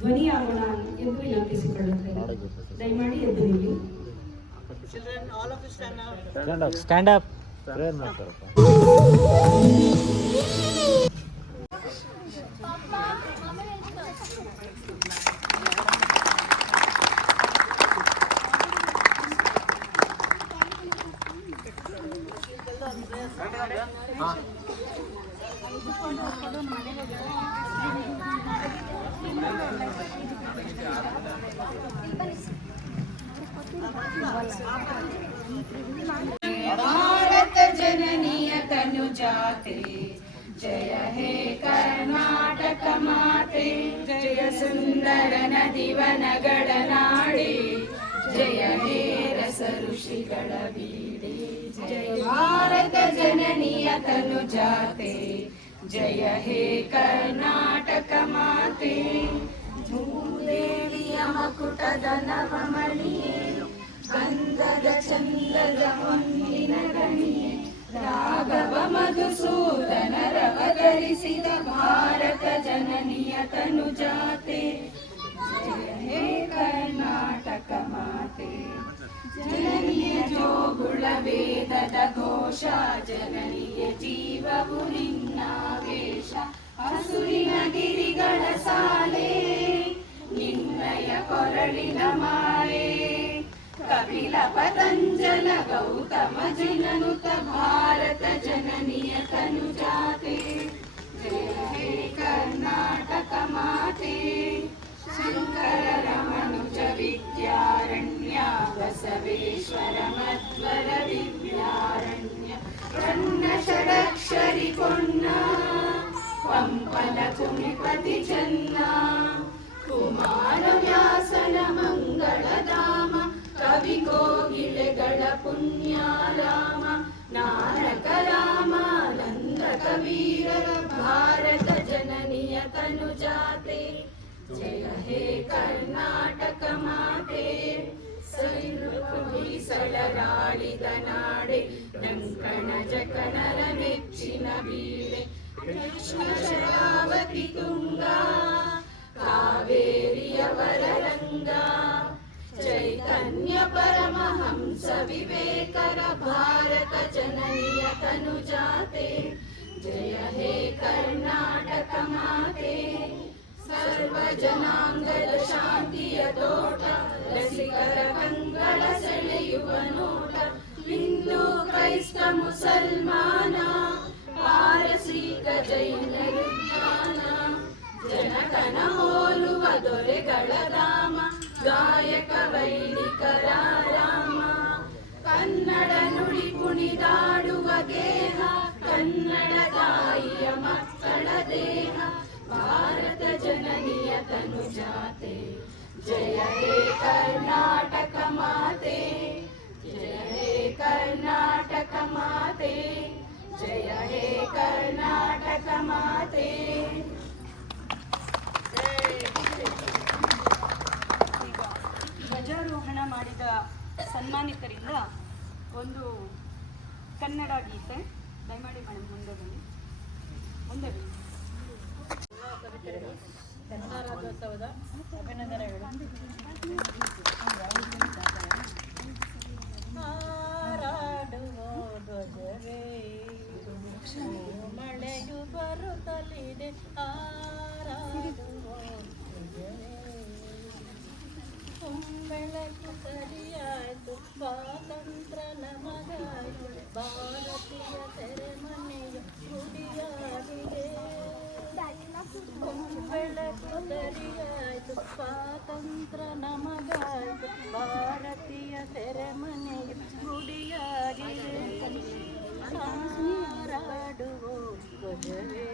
ಧ್ವನಿಯಾಗೋಣ ಎಂದು ವಿನಂತಿಸಿಕೊಳ್ಳುತ್ತೇನೆ. ದಯಮಾಡಿ ಎದ್ದು ನಿಲ್ಲಿ. Stand up. भारत जननीय तनु जाते, जय हे कर्नाटक माते, जय सुंदर नदिवनಗಳ ನಾಡೆ, जय हे रस ಋಷಿಗಳ ಬೀಡೆ, जय भारत जननीय तनु जाते, जय हे कर्नाटक माते, ಭೂದೇವಿಯ ಮಕುಟದ ನವಮಣಿಯೇ, ಗಂಧದ ಚಂದದ ಹೊನ್ನಿನ ಗಣಿಯೇ, ರಾಘವ ಮಧುಸೂದನರವತರಿಸಿದ ಭಾರತ ಜನನಿಯ ತನು ಜಾತೆ, ಜಯ ಹೇ ಕರ್ನಾಟಕ ಮಾತೆ, ಜನನಿಯ ಜೋಗುಳ ವೇದದ ಘೋಷ, ಜನನಿಯ ಜೀವವು ನಿನ್ನಾವೇಶ, ಹಸುರಿನ ಗಿರಿಗಳ ಸಾಲೆ, ನಿನ್ನಯ ಕೊರಳಿನ ಮಾಲೆ, ಕಪಿಲ ಪತಂಜಲ ಗೌತಮ ಜಿನನುತ ಭಾರತ ಜನನಿಯ ತನು ಜಾತೆ, ಜಯ ಹೇ ಕರ್ನಾಟಕ ಮಾತೆ, ಶಂಕರ ರಮಣುಜ ವಿದ್ಯಾರಣ್ಯ, ಬಸವೇಶ್ವರ ಮಧ್ವರ ದಿವ್ಯಾರಣ್ಯ, ರನ್ನ ಷಡಕ್ಷರಿ ಪೊನ್ನ, ಪಂಪನ ಕುಮಿಪತಿ ಚೆನ್ನ, ಕುಮಾರ ವ್ಯಾಸನ ಮಂಗಳಧಾಮ, ಕವಿ ಕೋಗಿಲೆಗಳ ಪುಣ್ಯಾರಾಮ, ನಾನಕ ರಾಮಾನಂದ ಕವೀರರ ಭಾರತ ಜನನಿಯ ತನು ಜಾತೆ, ಜಯ ಹೇ ಕರ್ನಾಟಕ ಮಾತೆ, ಸಳರಾಳಿದ ನಾಡೆ, ನಂಕಣ ಜಕನರ ನೆಚ್ಚಿನ ಬೀಡೆ, ಕೃಷ್ಣ ಶರಾವತಿ ತುಂಗ, ಕಾವೇರಿಯವರ ರಂಗ, ಚೈತನ್ಯ ಪರಮಹಂಸ ವಿವೇಕರ ಭಾರತ ಜನನಿಯ ತನು ಜಾತೆ, ಜಯ ಹೇ ಕರ್ನಾಟಕ ಮಾತೆ, ಸರ್ವ ಜನಾಂಗದ ಶಾಂತಿಯ ತೋಟ, ರಸಿಕರ ಕಂಗಳ ಸೆಳೆಯುವ ನೋಟ, ಹಿಂದೂ ಕ್ರೈಸ್ತ ಮುಸಲ್ಮಾನ, ಪಾರಸೀಕ ಜೈನರು ಜ್ಞಾನ, ಜನಕನ ಹೋಲುವ ದೊರೆಗಳ ಧಾಮ, ಗಾಯಕ ವೈದಿಕರ ರಾಮ, ಕನ್ನಡ ನುಡಿ ಕುಣಿದಾಡುವ ಗೇಹ, ಕನ್ನಡ ತಾಯಿಯ ಮಕ್ಕಳ ದೇಹ, ಭಾರತ ಜನನಿಯ ತನು ಜಾತೆ, ಜಯ ಹೇ ಕರ್ನಾಟಕ ಮಾತೆ, ಜಯ ಹೇ ಕರ್ನಾಟಕ ಮಾತೆ, ಜಯ ಹೇ ಕರ್ನಾಟಕ ಮಾತೆ. ಧ್ವಜಾರೋಹಣ ಮಾಡಿದ ಸನ್ಮಾನಿತರಿಂದ ಒಂದು ಕನ್ನಡ ಗೀತೆ. ದಯಮಾಡಿ ಮೇಡಮ್ ಮುಂದೆ ಬನ್ನಿ, ಮುಂದೆ ಬನ್ನಿ. ಕನ್ನಡ ರಾಜ್ಯೋತ್ಸವದ ಅಭಿನಂದನೆಗಳು. ಹಾರಾಡುವ ಧ್ವಜವೇ, ಮಳೆಯು ಬರುತ್ತಲಿದೆ, ಹಾರಾಡುವ ಧ್ವಜವೇ, ಬೆಳಕು ಸರಿಯಾಯ್ತು, ಸ್ವಾತಂತ್ರ್ಯ ನಮಗಾಯ್ತು, ಭಾರತೀಯ ಸೆರೆಮನೆಯ ಗುಡಿಯಾಗಿದೆ. ಬೆಳಕು ದರಿಯಾಯ್ತು ಸ್ವಾತಂತ್ರ್ಯ ನಮಗಾಯ್ತು ಭಾರತೀಯ ಸೆರೆಮನೆಯು ಗುಡಿಯಾಗಿದೆ ಹಾರಾಡುವ ಧ್ವಜವೇ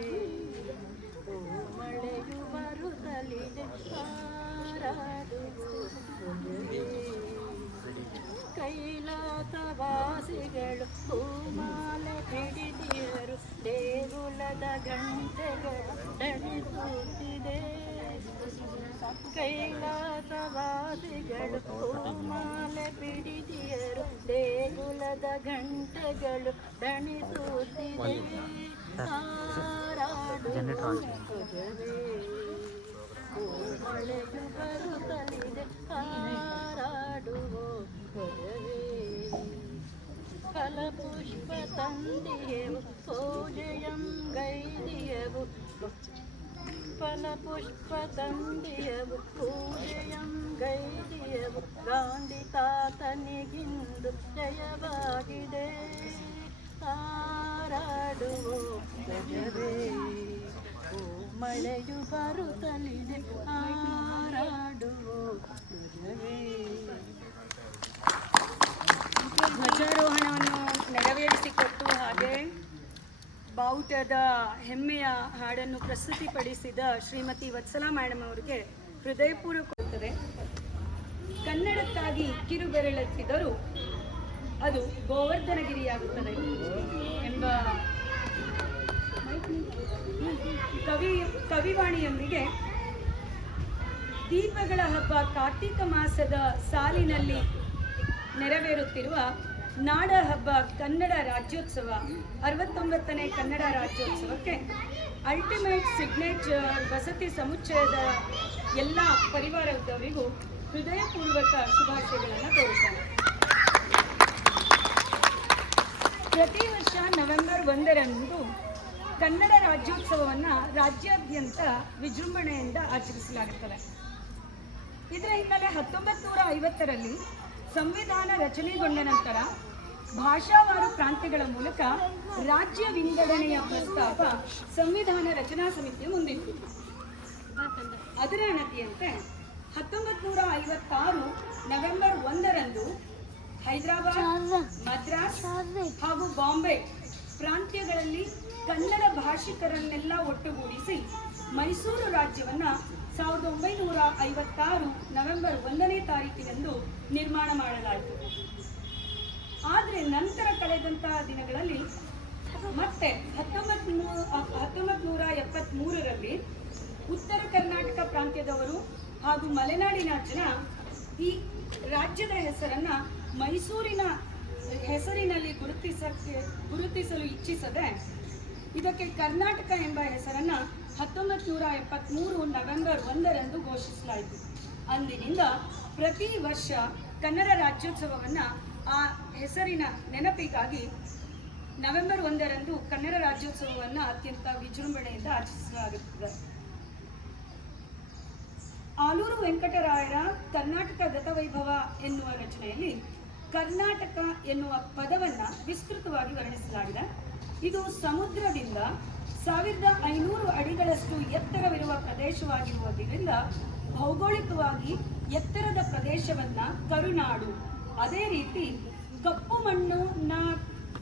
ಮಳೆಯು ಬರುತ್ತಲಿದೆ ಹಾರಾಡುವ ಧ್ವಜವೇ ಕೈಲಾಸವಾಸಿಗಳು ಹೂಮಾಲೆ ಹಿಡಿದಿಯರು ದೇಗುಲದ ಗಂಟೆಗಳು ದಣಿಸುತ್ತಿದೆ ಕೈಲಾಸವಾಸಿಗಳು ಹೂಮಾಲೆ ಹಿಡಿದಿಯರು ದೇಗುಲದ ಗಂಟೆಗಳು ದಣಿಸುತ್ತಿದೆ ಹಾರಾಡುವ ಧ್ವಜವೇ ಮಳೆಯು ಬರುತ್ತಲಿದೆ ಹಾರಾಡುವ ಧ್ವಜವೇ ಫಲಪುಷ್ಪ ತಂದಿಯೆವು ಪೂಜೆಯಂಗೈದಿಯವು ಫಲಪುಷ್ಪ ತಂದಿಯವು ಪೂಜೆಯಂಗೈದಿಯವು ಗಾಂಧಿ ತಾತನಿಗಿಂದು ಜಯವಾಗಿದೆ ಹಾರಾಡುವ ಧ್ವಜವೇ ಮಳೆಯು ಬರುತ್ತಲಿದೆ ಹಾರಾಡುವ ಧ್ವಜವೇ. ಧ್ವಜಾರೋಹಣವನ್ನು ನೆರವೇರಿಸಿಕೊಟ್ಟು ಹಾಗೆ ಬಾವುಟದ ಹೆಮ್ಮೆಯ ಹಾಡನ್ನು ಪ್ರಸ್ತುತಿಪಡಿಸಿದ ಶ್ರೀಮತಿ ವತ್ಸಲಾ ಮೇಡಮ್ ಅವರಿಗೆ ಹೃದಯಪೂರ್ವಕವಾಗುತ್ತದೆ. ಕನ್ನಡಕ್ಕಾಗಿ ಕಿರುಬೆರಳೆತ್ತಿದರೂ ಅದು ಗೋವರ್ಧನಗಿರಿಯಾಗುತ್ತದೆ ಎಂಬ ಕವಿವಾಣಿಯೊಂದಿಗೆ ದೀಪಗಳ ಹಬ್ಬ ಕಾರ್ತಿಕ ಮಾಸದ ಸಾಲಿನಲ್ಲಿ ನೆರವೇರುತ್ತಿರುವ ನಾಡ ಹಬ್ಬ ಕನ್ನಡ ರಾಜ್ಯೋತ್ಸವ 69ನೇ ಕನ್ನಡ ರಾಜ್ಯೋತ್ಸವಕ್ಕೆ ಅಲ್ಟಿಮೇಟ್ ಸಿಗ್ನೇಚರ್ ವಸತಿ ಸಮುಚ್ಚಯದ ಎಲ್ಲ ಪರಿವಾರದವರಿಗೂ ಹೃದಯಪೂರ್ವಕ ಶುಭಾಶಯಗಳನ್ನು ಕೋರುತ್ತೇನೆ. ಪ್ರತಿ ವರ್ಷ ನವೆಂಬರ್ 1ರಂದು ಕನ್ನಡ ರಾಜ್ಯೋತ್ಸವವನ್ನು ರಾಜ್ಯಾದ್ಯಂತ ವಿಜೃಂಭಣೆಯಿಂದ ಆಚರಿಸಲಾಗುತ್ತದೆ. ಇದರ ಹಿನ್ನೆಲೆ 1950ರಲ್ಲಿ ಸಂವಿಧಾನ ರಚನೆಗೊಂಡ ನಂತರ ಭಾಷಾವಾರು ಪ್ರಾಂತ್ಯಗಳ ಮೂಲಕ ರಾಜ್ಯ ವಿಂಗಡಣೆಯ ಪ್ರಸ್ತಾಪ ಸಂವಿಧಾನ ರಚನಾ ಸಮಿತಿಯ ಮುಂದಿತ್ತು. ಅದರ ಅಣತಿಯಂತೆ 1956 ನವೆಂಬರ್ 1ರಂದು ಹೈದರಾಬಾದ್, ಮದ್ರಾಸ್ ಹಾಗೂ ಬಾಂಬೆ ಪ್ರಾಂತ್ಯಗಳಲ್ಲಿ ಕನ್ನಡ ಭಾಷಿಕರನ್ನೆಲ್ಲ ಒಟ್ಟುಗೂಡಿಸಿ ಮೈಸೂರು ರಾಜ್ಯವನ್ನು 1956 ನವೆಂಬರ್ 1ನೇ ತಾರೀಕಿನಂದು ನಿರ್ಮಾಣ ಮಾಡಲಾಯಿತು. ಆದರೆ ನಂತರ ಕಳೆದಂತಹ ದಿನಗಳಲ್ಲಿ ಮತ್ತೆ 1973ರಲ್ಲಿ ಉತ್ತರ ಕರ್ನಾಟಕ ಪ್ರಾಂತ್ಯದವರು ಹಾಗೂ ಮಲೆನಾಡಿನ ಜನ ಈ ರಾಜ್ಯದ ಹೆಸರನ್ನು ಮೈಸೂರಿನ ಹೆಸರಿನಲ್ಲಿ ಗುರುತಿಸಲು ಇಚ್ಛಿಸದೆ ಇದಕ್ಕೆ ಕರ್ನಾಟಕ ಎಂಬ ಹೆಸರನ್ನು 1973 ನವೆಂಬರ್ 1ರಂದು ಘೋಷಿಸಲಾಯಿತು. ಅಂದಿನಿಂದ ಪ್ರತಿ ವರ್ಷ ಕನ್ನಡ ರಾಜ್ಯೋತ್ಸವವನ್ನು ಆ ಹೆಸರಿನ ನೆನಪಿಗಾಗಿ ನವೆಂಬರ್ 1ರಂದು ಕನ್ನಡ ರಾಜ್ಯೋತ್ಸವವನ್ನು ಅತ್ಯಂತ ವಿಜೃಂಭಣೆಯಿಂದ ಆಚರಿಸಲಾಗುತ್ತದೆ. ಆಲೂರು ವೆಂಕಟರಾಯರ ಕರ್ನಾಟಕ ಗತವೈಭವ ಎನ್ನುವ ರಚನೆಯಲ್ಲಿ ಕರ್ನಾಟಕ ಎನ್ನುವ ಪದವನ್ನು ವಿಸ್ತೃತವಾಗಿ ವರ್ಣಿಸಲಾಗಿದೆ. ಇದು ಸಮುದ್ರದಿಂದ 1500 ಅಡಿಗಳಷ್ಟು ಎತ್ತರವಿರುವ ಪ್ರದೇಶವಾಗಿರುವುದರಿಂದ ಭೌಗೋಳಿಕವಾಗಿ ಎತ್ತರದ ಪ್ರದೇಶವನ್ನು ಕರುನಾಡು, ಅದೇ ರೀತಿ ಕಪ್ಪು ಮಣ್ಣಿನ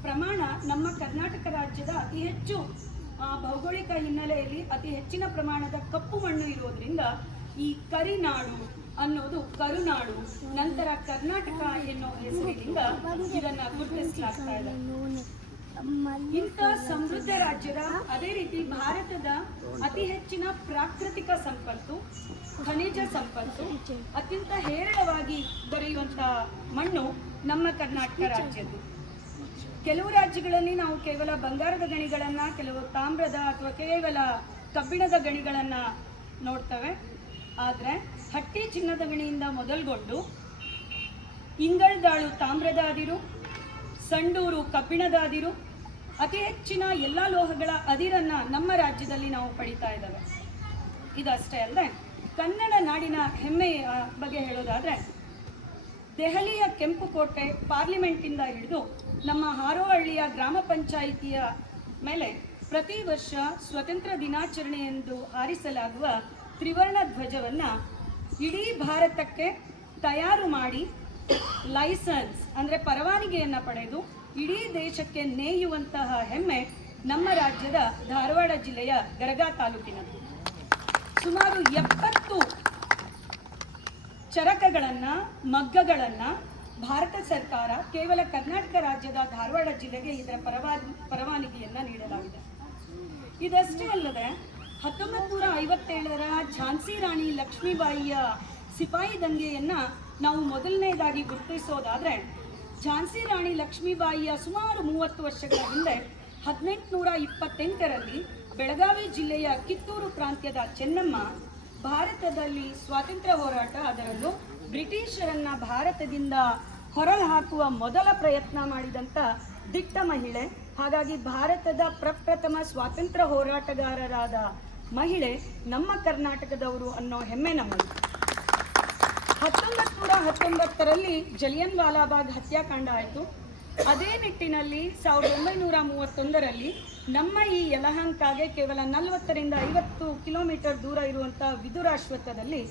ಪ್ರಮಾಣ ನಮ್ಮ ಕರ್ನಾಟಕ ರಾಜ್ಯದ ಅತಿ ಹೆಚ್ಚು ಭೌಗೋಳಿಕ ಹಿನ್ನೆಲೆಯಲ್ಲಿ ಅತಿ ಹೆಚ್ಚಿನ ಪ್ರಮಾಣದ ಕಪ್ಪು ಮಣ್ಣು ಇರೋದ್ರಿಂದ ಈ ಕರಿನಾಡು ಅನ್ನೋದು ಕರುನಾಡು, ನಂತರ ಕರ್ನಾಟಕ ಎನ್ನುವ ಹೆಸರಿನಿಂದ ಇದನ್ನು ಗುರುತಿಸಲಾಗ್ತಾ ಇದೆ. ಇಂಥ ಸಮೃದ್ಧ ರಾಜ್ಯದ, ಅದೇ ರೀತಿ ಭಾರತದ ಅತಿ ಹೆಚ್ಚಿನ ಪ್ರಾಕೃತಿಕ ಸಂಪತ್ತು, ಖನಿಜ ಸಂಪತ್ತು ಅತ್ಯಂತ ಹೇರಳವಾಗಿ ದೊರೆಯುವಂತಹ ಮಣ್ಣು ನಮ್ಮ ಕರ್ನಾಟಕ ರಾಜ್ಯದ್ದು. ಕೆಲವು ರಾಜ್ಯಗಳಲ್ಲಿ ನಾವು ಕೇವಲ ಬಂಗಾರದ ಗಣಿಗಳನ್ನು, ಕೆಲವು ತಾಮ್ರದ ಅಥವಾ ಕೇವಲ ಕಬ್ಬಿಣದ ಗಣಿಗಳನ್ನು ನೋಡ್ತೇವೆ. ಆದರೆ ಹಟ್ಟಿ ಚಿನ್ನದ ಗಣಿಯಿಂದ ಮೊದಲುಗೊಂಡು ಇಂಗಳದಾಳು ತಾಮ್ರದ ಅದಿರು, ಸಂಡೂರು ಕಬ್ಬಿಣದ ಅದಿರು, ಅತಿ ಹೆಚ್ಚಿನ ಎಲ್ಲ ಲೋಹಗಳ ಅದಿರನ್ನು ನಮ್ಮ ರಾಜ್ಯದಲ್ಲಿ ನಾವು ಪಡಿತಾ ಇದ್ದೇವೆ. ಇದಷ್ಟೇ ಅಲ್ಲದೆ ಕನ್ನಡ ನಾಡಿನ ಹೆಮ್ಮೆಯ ಬಗ್ಗೆ ಹೇಳೋದಾದರೆ ದೆಹಲಿಯ ಕೆಂಪುಕೋಟೆ ಪಾರ್ಲಿಮೆಂಟಿಂದ ಹಿಡಿದು ನಮ್ಮ ಹಾರೋಹಳ್ಳಿಯ ಗ್ರಾಮ ಪಂಚಾಯಿತಿಯ ಮೇಲೆ ಪ್ರತಿ ವರ್ಷ ಸ್ವಾತಂತ್ರ್ಯ ದಿನಾಚರಣೆ ಎಂದು ಹಾರಿಸಲಾಗುವ ತ್ರಿವರ್ಣ ಧ್ವಜವನ್ನು ಇಡೀ ಭಾರತಕ್ಕೆ ತಯಾರು ಮಾಡಿ ಲೈಸೆನ್ಸ್ ಅಂದರೆ ಪರವಾನಗಿಯನ್ನು ಪಡೆದು ಇಡೀ ದೇಶಕ್ಕೆ ನೇಯುವಂತಹ ಹೆಮ್ಮೆ ನಮ್ಮ ರಾಜ್ಯದ ಧಾರವಾಡ ಜಿಲ್ಲೆಯ ಗರಗಾ ತಾಲೂಕಿನದ್ದು. ಸುಮಾರು 70 ಚರಕಗಳನ್ನು ಮಗ್ಗಗಳನ್ನು ಭಾರತ ಸರ್ಕಾರ ಕೇವಲ ಕರ್ನಾಟಕ ರಾಜ್ಯದ ಧಾರವಾಡ ಜಿಲ್ಲೆಗೆ ಇದರ ಪರವಾನಗಿಯನ್ನು ನೀಡಲಾಗಿದೆ. ಇದಷ್ಟೇ ಅಲ್ಲದೆ 1957ರ ಝಾನ್ಸಿ ರಾಣಿ ಲಕ್ಷ್ಮೀಬಾಯಿಯ ಸಿಪಾಯಿ ದಂಗೆಯನ್ನು ನಾವು ಮೊದಲನೇದಾಗಿ ಗುರುತಿಸೋದಾದರೆ, ಝಾನ್ಸಿ ರಾಣಿ ಲಕ್ಷ್ಮೀಬಾಯಿಯ ಸುಮಾರು 30 ವರ್ಷಗಳ ಹಿಂದೆ 1828ರಲ್ಲಿ ಬೆಳಗಾವಿ ಜಿಲ್ಲೆಯ ಕಿತ್ತೂರು ಪ್ರಾಂತ್ಯದ ಚೆನ್ನಮ್ಮ ಭಾರತದಲ್ಲಿ ಸ್ವಾತಂತ್ರ್ಯ ಹೋರಾಟ, ಅದರಲ್ಲೂ ಬ್ರಿಟಿಷರನ್ನ ಭಾರತದಿಂದ ಹೊರಗೆ ಹಾಕುವ ಮೊದಲ ಪ್ರಯತ್ನ ಮಾಡಿದಂಥ ದಿಟ್ಟ ಮಹಿಳೆ. ಹಾಗಾಗಿ ಭಾರತದ ಪ್ರಪ್ರಥಮ ಸ್ವಾತಂತ್ರ್ಯ ಹೋರಾಟಗಾರರಾದ ಮಹಿಳೆ ನಮ್ಮ ಕರ್ನಾಟಕದವರು ಅನ್ನೋ ಹೆಮ್ಮೆ ನಮ್ಮದು. 1919ರಲ್ಲಿ ಜಲಿಯನ್ ವಾಲಾಬಾಗ್ ಹತ್ಯಾಕಾಂಡ ಆಯಿತು. ಅದೇ ನಿಟ್ಟಿನಲ್ಲಿ 1931ರಲ್ಲಿ ನಮ್ಮ ಈ ಯಲಹಂಕಗೆ ಕೇವಲ 40ರಿಂದ 50 ಕಿಲೋಮೀಟರ್ ದೂರ ಇರುವಂಥ ವಿದುರಾಶ್ವತ್ಥದಲ್ಲಿ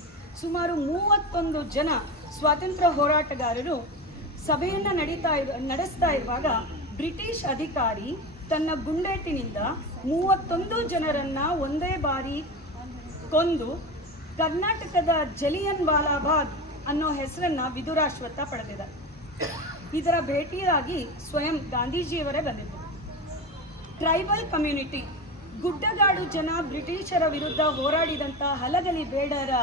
ಸುಮಾರು 31 ಜನ ಸ್ವಾತಂತ್ರ್ಯ ಹೋರಾಟಗಾರರು ಸಭೆಯನ್ನು ನಡೆಸ್ತಾ ಇರುವಾಗ ಬ್ರಿಟಿಷ್ ಅಧಿಕಾರಿ ತನ್ನ ಗುಂಡೇಟಿನಿಂದ 31 ಜನರನ್ನು ಒಂದೇ ಬಾರಿ ಕೊಂದು ಕರ್ನಾಟಕದ ಜಲಿಯನ್ ವಾಲಾಬಾಗ್ ಅನ್ನೋ ಹೆಸರನ್ನು ವಿದುರಾಶ್ವತ್ಥ ಪಡೆದಿದೆ. ಇದರ ಭೇಟಿಯಾಗಿ ಸ್ವಯಂ ಗಾಂಧೀಜಿಯವರೇ ಬಂದಿದ್ದರು. ಟ್ರೈಬಲ್ ಕಮ್ಯುನಿಟಿ, ಗುಡ್ಡಗಾಡು ಜನ ಬ್ರಿಟಿಷರ ವಿರುದ್ಧ ಹೋರಾಡಿದಂಥ ಹಲಗಲಿ ಬೇಡರ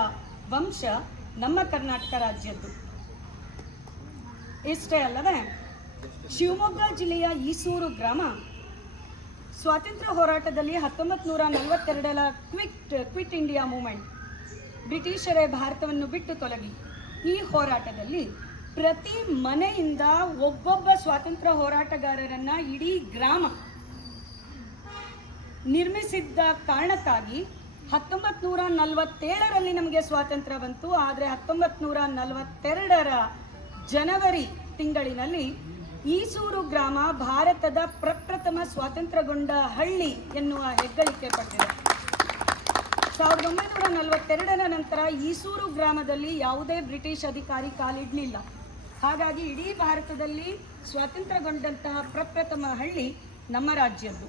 ವಂಶ ನಮ್ಮ ಕರ್ನಾಟಕ ರಾಜ್ಯದ್ದು. ಇಷ್ಟೇ ಅಲ್ಲದೆ ಶಿವಮೊಗ್ಗ ಜಿಲ್ಲೆಯ ಈಸೂರು ಗ್ರಾಮ ಸ್ವಾತಂತ್ರ್ಯ ಹೋರಾಟದಲ್ಲಿ 1942ರ ಕ್ವಿಟ್ ಇಂಡಿಯಾ ಮೂವ್ಮೆಂಟ್, ಬ್ರಿಟಿಷರೇ ಭಾರತವನ್ನು ಬಿಟ್ಟು ತೊಲಗಿ, ಈ ಹೋರಾಟದಲ್ಲಿ ಪ್ರತಿ ಮನೆಯಿಂದ ಒಬ್ಬೊಬ್ಬ ಸ್ವಾತಂತ್ರ್ಯ ಹೋರಾಟಗಾರರನ್ನ ಇಡೀ ಗ್ರಾಮ ನಿರ್ಮಿಸಿದ್ದ ಕಾರಣಕ್ಕಾಗಿ 1947ರಲ್ಲಿ ನಮಗೆ ಸ್ವಾತಂತ್ರ್ಯ ಬಂತು. ಆದರೆ 1942ರ ಜನವರಿ ತಿಂಗಳಿನಲ್ಲಿ ಈಸೂರು ಗ್ರಾಮ ಭಾರತದ ಪ್ರಪ್ರಥಮ ಸ್ವಾತಂತ್ರ್ಯಗೊಂಡ ಹಳ್ಳಿ ಎನ್ನುವ ಹೆಗ್ಗಳಿಕೆ ಪಡೆದಿದೆ. 1942ರ ನಂತರ ಈಸೂರು ಗ್ರಾಮದಲ್ಲಿ ಯಾವುದೇ ಬ್ರಿಟಿಷ್ ಅಧಿಕಾರಿ ಕಾಲಿಡಲಿಲ್ಲ. ಹಾಗಾಗಿ ಇಡೀ ಭಾರತದಲ್ಲಿ ಸ್ವಾತಂತ್ರ್ಯಗೊಂಡಂತಹ ಪ್ರಪ್ರಥಮ ಹಳ್ಳಿ ನಮ್ಮ ರಾಜ್ಯದ್ದು.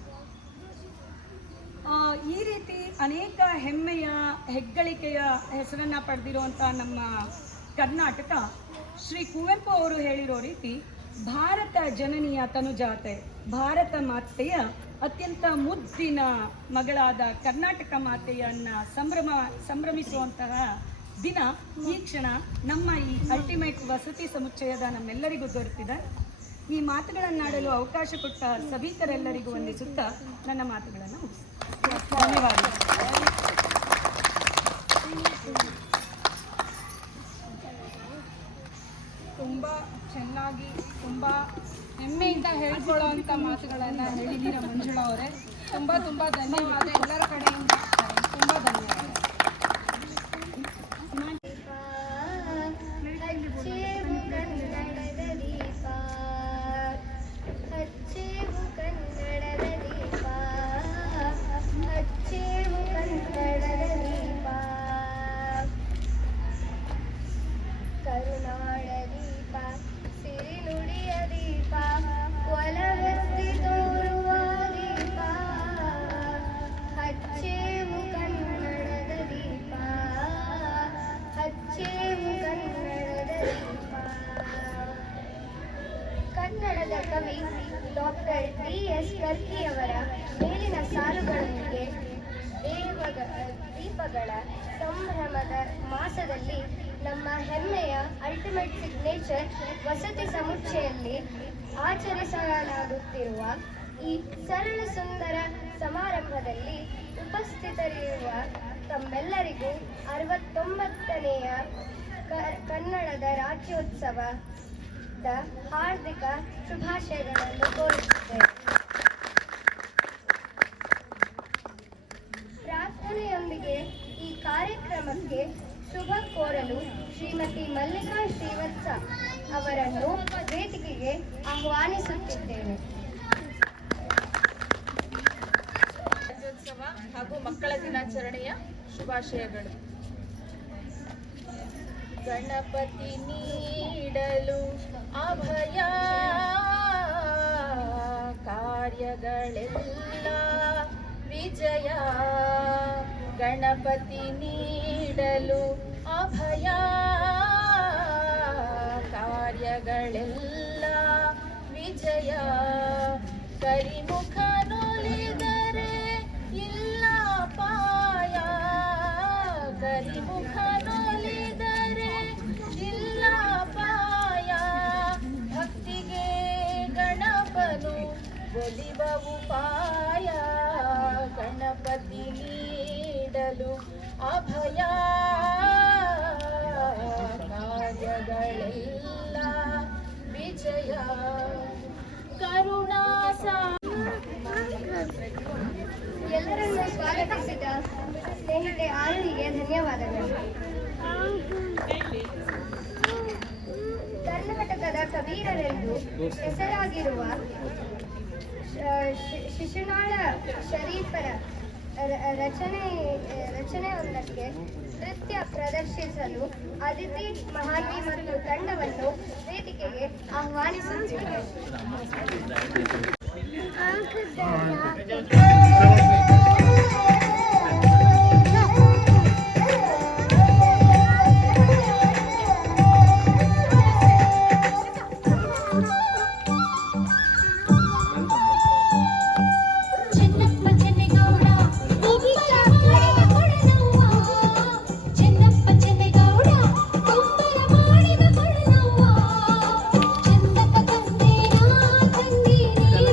ಈ ರೀತಿ ಅನೇಕ ಹೆಮ್ಮೆಯ ಹೆಗ್ಗಳಿಕೆಯ ಹೆಸರನ್ನು ಪಡೆದಿರುವಂಥ ನಮ್ಮ ಕರ್ನಾಟಕ, ಶ್ರೀ ಕುವೆಂಪು ಅವರು ಹೇಳಿರೋ ರೀತಿ ಭಾರತ ಜನನಿಯ ತನುಜಾತೆ, ಭಾರತ ಮಾತೆಯ ಅತ್ಯಂತ ಮುದ್ದಿನ ಮಗಳಾದ ಕರ್ನಾಟಕ ಮಾತೆಯನ್ನು ಸಂಭ್ರಮಿಸುವಂತಹ ದಿನ ಈ ಕ್ಷಣ ನಮ್ಮ ಈ ಅಲ್ಟಿಮೇಟ್ ವಸತಿ ಸಮುಚ್ಚಯದ ನಮ್ಮೆಲ್ಲರಿಗೂ ದೊರೆತಿದೆ. ಈ ಮಾತುಗಳನ್ನಾಡಲು ಅವಕಾಶ ಕೊಟ್ಟ ಸಭಿಕರೆಲ್ಲರಿಗೂ ವಂದಿಸುತ್ತಾ ನನ್ನ ಮಾತುಗಳನ್ನು ಮುಗಿಸ್ತೇನೆ. ಧನ್ಯವಾದಗಳು. ತುಂಬ ಚೆನ್ನಾಗಿ ತುಂಬ ಹೆಮ್ಮೆಯಿಂದ ಹೇಳ್ಕೊಳ್ಳೋವಂಥ ಮಾತುಗಳನ್ನು ಹೇಳಿದ್ದೀರ ಮಂಜುಳಾ ಅವರೇ. ತುಂಬ ತುಂಬ ಧನ್ಯವಾದ. ಎಲ್ಲರ ಕಡೆಯಿಂದ ತುಂಬ ಧನ್ಯವಾದ. ಕನ್ನಡದ ಕವಿ ಡಾಕ್ಟರ್ ಡಿ.ಎಸ್. ಕರ್ಕಿಯವರ ಮೇಲಿನ ಸಾಲುಗಳೊಂದಿಗೆ ದೀಪಗಳ ಸಂಭ್ರಮದ ಮಾಸದಲ್ಲಿ ನಮ್ಮ ಹೆಮ್ಮೆಯ ಅಲ್ಟಿಮೇಟ್ ಸಿಗ್ನೇಚರ್ ವಸತಿ ಸಮುಚ್ಚಯಲ್ಲಿ ಆಚರಿಸಲಾಗುತ್ತಿರುವ ಈ ಸರಳ ಸುಂದರ ಸಮಾರಂಭದಲ್ಲಿ ಉಪಸ್ಥಿತರಿರುವ ತಮ್ಮೆಲ್ಲರಿಗೂ 69ನೆಯ ಕನ್ನಡದ ರಾಜ್ಯೋತ್ಸವದ ಹಾರ್ದಿಕ ಶುಭಾಶಯಗಳನ್ನು ಕೋರುತ್ತೇವೆ. ಪ್ರಾರ್ಥನೆಯೊಂದಿಗೆ ಈ ಕಾರ್ಯಕ್ರಮಕ್ಕೆ ಶುಭ ಕೋರಲು ಶ್ರೀಮತಿ ಮಲ್ಲಿಕಾ ಶ್ರೀವತ್ಸ ಅವರನ್ನು ವೇದಿಕೆಗೆ ಆಹ್ವಾನಿಸುತ್ತಿದ್ದೇವೆ. ಮಹೋತ್ಸವ ಹಾಗೂ ಮಕ್ಕಳ ದಿನಾಚರಣೆಯ ಶುಭಾಶಯಗಳು. ಗಣಪತಿ ನೀಡಲು ಅಭಯ, ಕಾರ್ಯಗಳೆಲ್ಲ ವಿಜಯ. ಗಣಪತಿ ನೀಡಲು ಅಭಯ, ಕಾರ್ಯಗಳೆಲ್ಲ ವಿಜಯ. ಕರಿಮುಖ ನೊಲಿದರೆ ಇಲ್ಲ ಪಾಯ, ಕರಿಮುಖ ನೊಲಿದರೆ ಇಲ್ಲ ಪಾಯ. ಭಕ್ತಿಗೆ ಗಣಪನು ಒಲಿವ ಉಪಾಯ. ಗಣಪತಿ ನೀಡಲು ಅಭಯ, ಕಾರ್ಯಗಳೆಲ್ಲ ವಿಜಯ. ಎಲ್ಲರನ್ನು ಸ್ವಾಗತಿಸಿದ ಸ್ನೇಹಿತೆ ಆನಂದಿಗೆ ಧನ್ಯವಾದಗಳು. ಕರ್ನಾಟಕದ ಕಬೀರರೆಂದು ಹೆಸರಾಗಿರುವ ಶಿಶುನಾಳ ಶರೀಫರ ರಚನೆಯೊಂದಕ್ಕೆ ನೃತ್ಯ ಪ್ರದರ್ಶಿಸಲು ಅದಿತಿ ಮಹಾಂತಿ ಮತ್ತು ತಂಡವನ್ನು ವೇದಿಕೆಗೆ ಆಹ್ವಾನಿಸುತ್ತೇವೆ. ಚಂದಪ್ಪ ತಂದೇನಾ ತಂದೀನಿ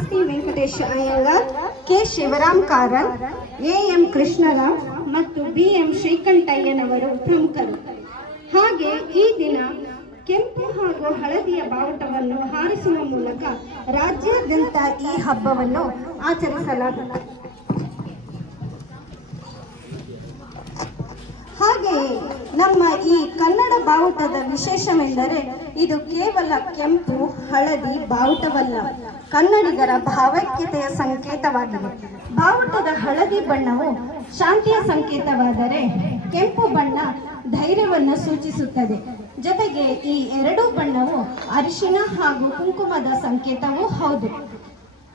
ಮಾಸ್ತಿ ವೆಂಕಟೇಶ್ ಅಯ್ಯಂಗಾರ್, ಕೆ ಶಿವರಾಮ್ ಕಾರನ್, ಎಂ ಕೃಷ್ಣರಾವ್ ಮತ್ತು BM ಶ್ರೀಕಂಠಯ್ಯನವರು ಪ್ರಮುಖರು. ಹಾಗೆ ಈ ದಿನ ಕೆಂಪು ಹಾಗೂ ಹಳದಿಯ ಬಾವುಟವನ್ನು ಹಾರಿಸುವ ಮೂಲಕ ರಾಜ್ಯಾದ್ಯಂತ ಈ ಹಬ್ಬವನ್ನು ಆಚರಿಸಲಾಗುತ್ತದೆ. ಹಾಗೆಯೇ ನಮ್ಮ ಈ ಕನ್ನಡ ಬಾವುಟದ ವಿಶೇಷವೆಂದರೆ ಇದು ಕೇವಲ ಕೆಂಪು ಹಳದಿ ಬಾವುಟವಲ್ಲ, ಕನ್ನಡಿಗರ ಭಾವೈಕ್ಯತೆಯ ಸಂಕೇತವಾಗಿದೆ. ಬಾವುಟದ ಹಳದಿ ಬಣ್ಣವು ಶಾಂತಿಯ ಸಂಕೇತವಾದರೆ ಕೆಂಪು ಬಣ್ಣ ಧೈರ್ಯವನ್ನು ಸೂಚಿಸುತ್ತದೆ. ಜೊತೆಗೆ ಈ ಎರಡೂ ಬಣ್ಣವು ಅರಿಶಿಣ ಹಾಗೂ ಕುಂಕುಮದ ಸಂಕೇತವೂ ಹೌದು.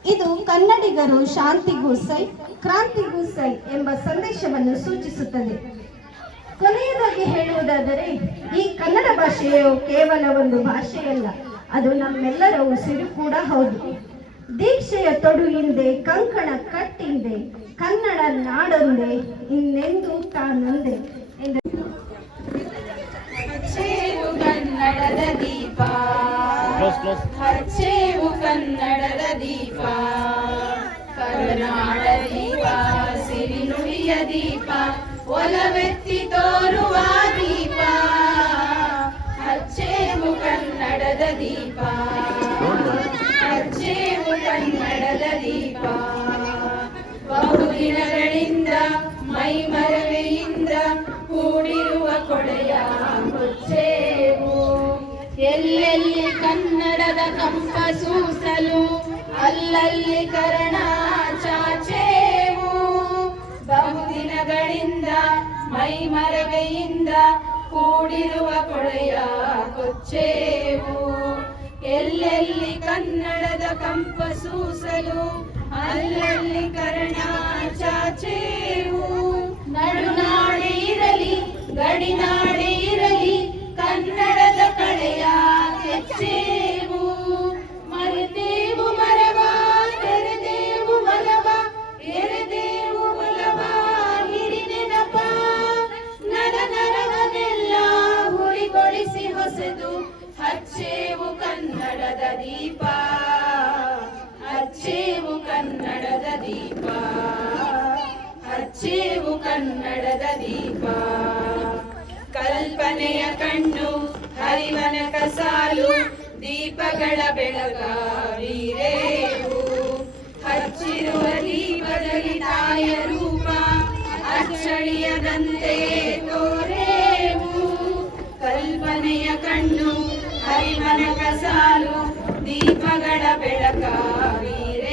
ಇದು ಕನ್ನಡಿಗರು ಶಾಂತಿಗೂ ಸೈ ಕ್ರಾಂತಿಗೂ ಸೈ ಎಂಬ ಸಂದೇಶವನ್ನು ಸೂಚಿಸುತ್ತದೆ. ಕೊನೆಯದಾಗಿ ಹೇಳುವುದಾದರೆ ಈ ಕನ್ನಡ ಭಾಷೆಯು ಕೇವಲ ಒಂದು ಭಾಷೆಯಲ್ಲ, ಅದು ನಮ್ಮೆಲ್ಲರ ಉಸಿರು ಕೂಡ ಹೌದು. ದೀಕ್ಷೆಯ ತೊಡು ಹಿಂದೆ ಕಂಕಣ ಕಟ್ಟಿಂದೆ, ಕನ್ನಡ ನಾಡೊಂದೆ ಇನ್ನೆಂದು ತಾನೊಂದೆ ಎಂದು ಹಚ್ಚೇವು ಕನ್ನಡದ ದೀಪ, ಹಚ್ಚೇವು ಕನ್ನಡದ ದೀಪ, ಕರುನಾಡ ದೀಪ, ಸಿರಿನುಡಿಯ ದೀಪ, ಒಲವೆತ್ತಿ ತೋರುವ ದೀಪ, ಹಚ್ಚೇವು ಕನ್ನಡದ ದೀಪ, ಹಚ್ಚೇವು ಕನ್ನಡದ ದೀಪ. ಬಹುದಿನಗಳಿಂದ ಮೈಮರವೆಯಿಂದ ಕೂಡಿರುವ ಕೊಡೆಯ ಮುಚ್ಚೇವು, ಎಲ್ಲೆಲ್ಲಿ ಕನ್ನಡದ ಕಂಪ ಸೂಸಲು ಅಲ್ಲಲ್ಲಿ ಕರ್ಣ ಚಾಚೇವು. ಬಹುದಿನಗಳಿಂದ ಮೈಮರವೆಯಿಂದ ಕೂಡಿರುವ ಕೊಡೆಯ ಕೊಚ್ಚೇವು, ಎಲ್ಲೆಲ್ಲಿ ಕನ್ನಡದ ಕಂಪ ಸೂಸಲು ಅಲ್ಲಲ್ಲಿ ಕರ್ಣ ಚಾಚೇವು. ನಡುನಾಡೆ ಇರಲಿ ಗಡಿನಾಡೆ ಇರಲಿ ಕನ್ನಡದ ಕಡೆಯ ಕೆಚ್ಚೇವು. ಮರೆದೇವು ಮರವ ತೆರೆದೇವು ಮಲವ, ಎರೆದೇವು ಒಲವ ಹಿರಿನೆನಪ, ನರ ನರವನೆಲ್ಲ ಹುರಿಗೊಳಿಸಿ ಹೊಸೆದು ಹಚ್ಚೇವು ಕನ್ನಡದ ದೀಪ, ಹಚ್ಚೇವು ಕನ್ನಡದ ದೀಪ, ಹಚ್ಚೇವು ಕನ್ನಡದ ದೀಪ. ಕಲ್ಪನೆಯ ಕಣ್ಣು ಹರಿವನಕ ಸಾಲು ದೀಪಗಳ ಬೆಳಗಾವಿರೇವು, ಹಚ್ಚಿರುವ ದೀಪದಲ್ಲಿ ತಾಯ ರೂಪ ಅಚ್ಚಳಿಯದಂತೆ ತೋರೇವು. ಕಲ್ಪನೆಯ ಕಣ್ಣು ಹರಿವನಕ ಸಾಲು ದೀಪಗಳ ಬೆಳಗಾವಿರೇವು,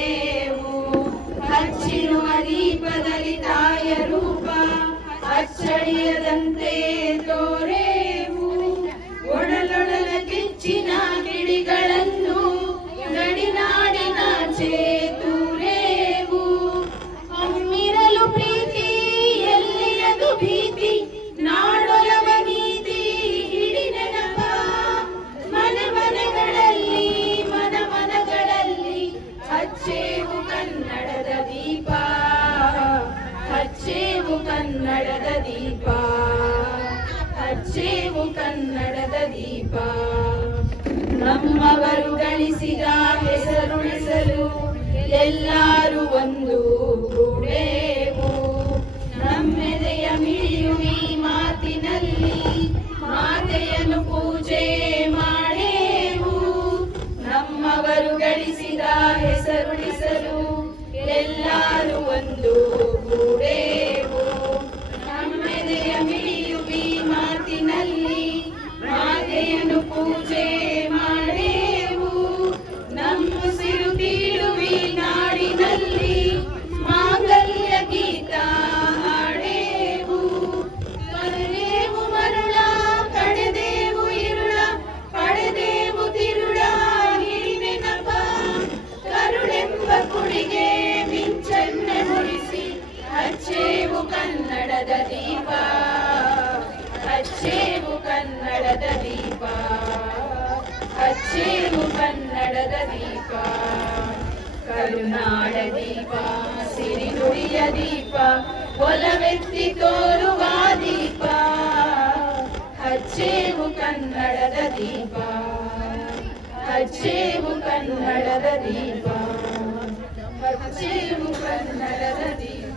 ಹಚ್ಚಿರುವ ದೀಪದಲ್ಲಿ ತಾಯ ರೂಪ ಅಚ್ಚಳಿಯದಂತೆ ತೋರೇವು. ಒಡಲೊಡಲ ಕಿಚ್ಚಿನ ಗಿಳಿಗಳನ್ನು ಗಡಿನಾಡಿನಾಚೆ ತೂರೇವು. ಒಮ್ಮಿರಲು ಪ್ರೀತಿ ಎಲ್ಲಿಯದು ಭೀತಿ, ನಾಡೊಲವ ನೀತಿ ಹಿಡಿ ನೆನಪ. ಮನೆ ಮನೆಗಳಲ್ಲಿ ಮನ ಮನಗಳಲ್ಲಿ ಹಚ್ಚೇವು ಕನ್ನಡದ ದೀಪ, ಹಚ್ಚೇವು ಕನ್ನಡದ ದೀಪ, ಹಚ್ಚೇವು ಕನ್ನಡದ ದೀಪ. ನಮ್ಮವರು ಗಳಿಸಿದ ಹೆಸರುಳಿಸಲು ಎಲ್ಲರೂ ಒಂದು ಗೂಡೇವು. ನಮ್ಮೆದೆಯ ಮಿಡಿಯುವಿ ಮಾತಿನಲ್ಲಿ ಮಾತೆಯನ್ನು ಪೂಜೆ ಮಾಡೇವು. ನಮ್ಮವರು ಗಳಿಸಿದ ಹೆಸರುಳಿಸಲು ಎಲ್ಲರೂ ಒಂದು ಗೂಡೇವು. ನಮ್ಮೆದೆಯ ಮಿಡಿಯುವಿ ಮಾತಿನಲ್ಲಿ ಮಾತೆಯನ್ನು ಪೂಜೆ ಮಾಡೇವು. ನಮ್ಮುಸಿರು ತೀಡುವಿ ನಾಡಿನಲ್ಲಿ ಮಾಂಗಲ್ಯ ಗೀತ ಹಾಡೇವು. ಕರೆದೇವು ಮರುಳ ಕಡೆದೇವು ಇರುಳ, ಪಡೆದೇವು ತಿರುಳ ಹಿರಿನೆನಪ. ಕರುಳೆಂಬ ಕುಡಿಗೆ ಮಿಂಚನ್ನೆ ಮುರಿಸಿ ಹಚ್ಚೇವು ಕನ್ನಡದ ದೀಪ, ಹಚ್ಚೇವು ಕನ್ನಡದ ದೀಪ, ಹಚ್ಚೇವು ಕನ್ನಡದ ದೀಪ. ಕರುನಾಡ ದೀಪ, ಸಿರಿನುಡಿಯ ದೀಪ, ಒಲವೆತ್ತಿ ತೋರುವ ದೀಪ, ಹಚ್ಚೇವು ಕನ್ನಡದ ದೀಪ, ಹಚ್ಚೇವು ಕನ್ನಡದ ದೀಪ. ಹಚ್ಚೇವು ಕನ್ನಡದ ದೀಪ